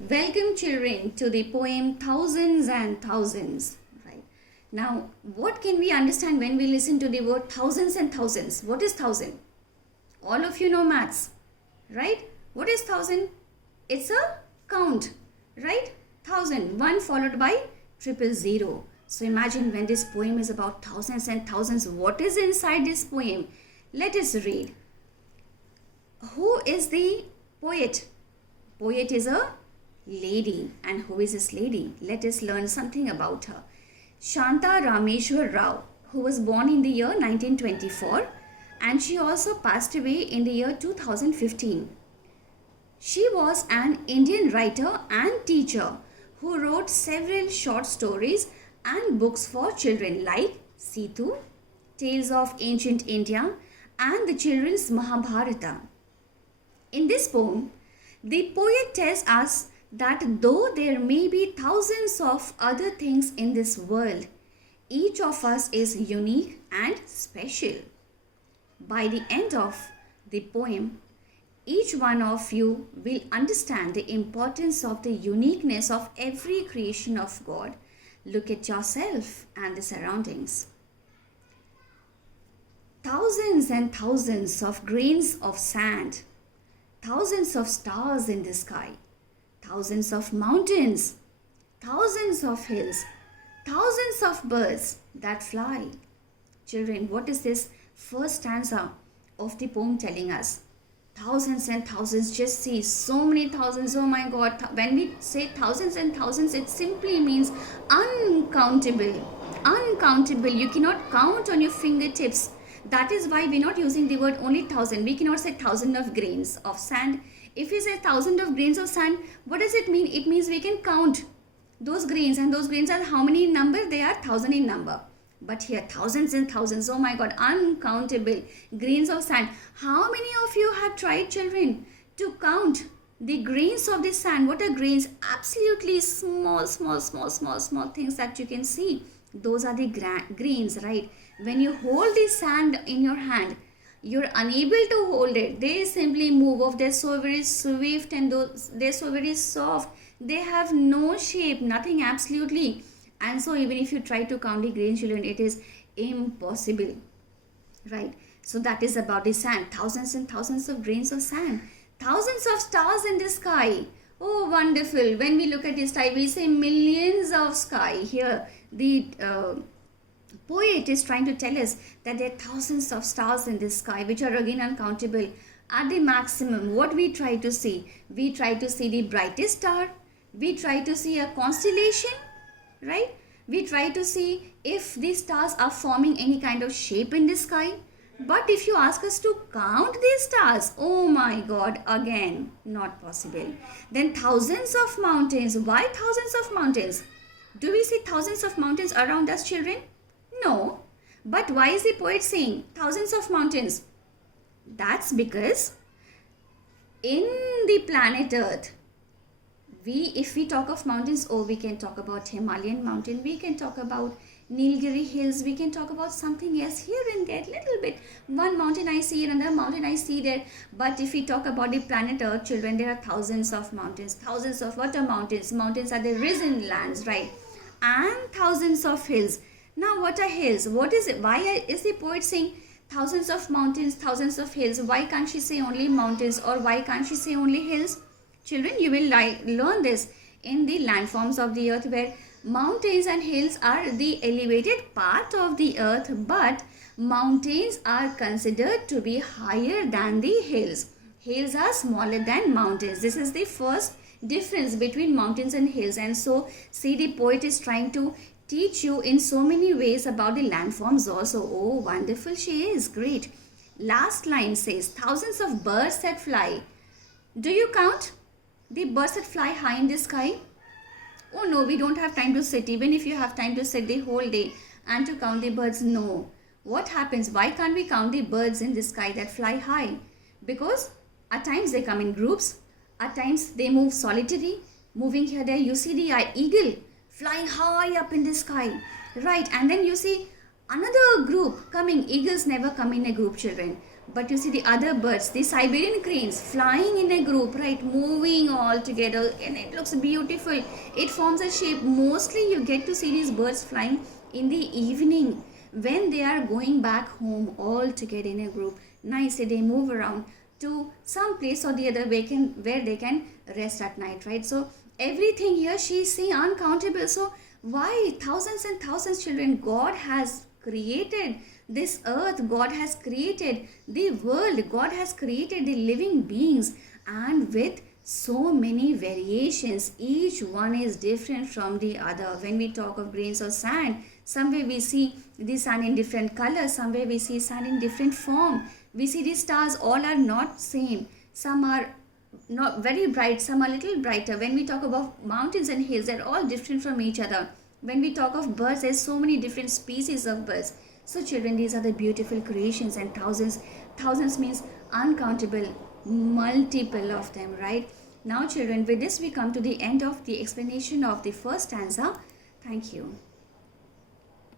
Welcome children to the poem Thousands and Thousands. Right. Now, what can we understand when we listen to the word thousands and thousands? What is thousand? All of you know maths, right? What is thousand? It's a count, right? Thousand, one followed by triple zero. So imagine when this poem is about thousands and thousands, what is inside this poem? Let us read. Who is the poet? Poet is a lady. And who is this lady? Let us learn something about her. Shanta Rameshwar Rao, who was born in the year 1924 and she also passed away in the year 2015. She was an Indian writer and teacher who wrote several short stories and books for children like Situ, Tales of Ancient India and the children's Mahabharata. In this poem, the poet tells us that though there may be thousands of other things in this world, each of us is unique and special. By the end of the poem, each one of you will understand the importance of the uniqueness of every creation of God. Look at yourself and the surroundings. Thousands and thousands of grains of sand, thousands of stars in the sky, thousands of mountains, thousands of hills, thousands of birds that fly. Children, what is this first stanza of the poem telling us? Thousands and thousands, just see so many thousands. Oh my God, when we say thousands and thousands, it simply means uncountable. Uncountable. You cannot count on your fingertips. That is why we're not using the word only thousand. We cannot say thousand of grains of sand. If we say thousand of grains of sand, what does it mean? It means we can count those grains, and those grains are how many in number? They are thousand in number. But here thousands and thousands, oh my God, uncountable grains of sand. How many of you have tried, children, to count the grains of the sand? What are grains? Absolutely small things that you can see. Those are the grains, right? When you hold the sand in your hand, you're unable to hold it. They simply move off. They're so very swift and they're so very soft. They have no shape, nothing absolutely. And so even if you try to count the grains, children, it is impossible, right? So that is about the sand. Thousands and thousands of grains of sand. Thousands of stars in the sky. Oh, wonderful. When we look at the sky, we say millions of sky. Here, the poet is trying to tell us that there are thousands of stars in the sky, which are again uncountable. At the maximum, what we try to see? We try to see the brightest star. We try to see a constellation, right? We try to see if the stars are forming any kind of shape in the sky. But if you ask us to count these stars, oh my God, again, not possible. Then thousands of mountains. Why thousands of mountains? Do we see thousands of mountains around us, children? No. But why is the poet saying thousands of mountains? That's because in the planet Earth, if we talk of mountains, we can talk about Himalayan mountain, we can talk about Nilgiri hills, we can talk about something else here and there, little bit. One mountain I see, another mountain I see there. But if we talk about the planet Earth, children, there are thousands of mountains, thousands of what are mountains? Mountains are the risen lands, right? And thousands of hills. Now, what are hills? What is it? Why is the poet saying thousands of mountains, thousands of hills? Why can't she say only mountains, or why can't she say only hills? Children, you will learn this in the landforms of the earth, where mountains and hills are the elevated part of the earth, but mountains are considered to be higher than the hills. Hills are smaller than mountains. This is the first difference between mountains and hills. And so, see, the poet is trying to teach you in so many ways about the landforms also. Oh, wonderful she is. Great. Last line says, thousands of birds that fly. Do you count the birds that fly high in the sky? Oh no, we don't have time to sit. Even if you have time to sit the whole day and to count the birds, no. What happens? Why can't we count the birds in the sky that fly high? Because at times they come in groups. At times they move solitary. Moving here, there, you see the eagle flying high up in the sky, right? And then you see another group coming. Eagles never come in a group, children. But you see the other birds, the Siberian cranes, flying in a group, right, moving all together, and it looks beautiful. It forms a shape. Mostly you get to see these birds flying in the evening when they are going back home all together in a group. Nicely they move around to some place or the other where they can rest at night, right? So everything here she is saying uncountable. So why thousands and thousands children? God has created this earth, God has created the world, God has created the living beings, and with so many variations, each one is different from the other. When we talk of grains of sand, somewhere we see the sand in different colors, somewhere we see sand in different form. We see the stars, all are not same. Some are not very bright, some are little brighter. When we talk about mountains and hills, they're all different from each other. When we talk of birds, there's so many different species of birds. So children, these are the beautiful creations, and thousands means uncountable, multiple of them, right? Now children, with this we come to the end of the explanation of the first stanza. Thank you.